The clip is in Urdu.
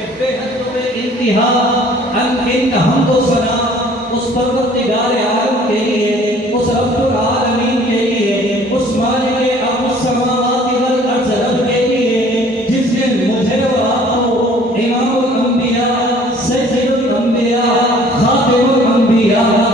کہ بے حد و بے انتہا ان حمد و ثنا اس پروردگار عالم کے لیے، اس رب العالمین کے لیے، اس مالک السماوات والارض رب کے لیے، جس نے مجھے اور آپ کو امام الانبیاء، سید الانبیاء، خاتم الانبیاء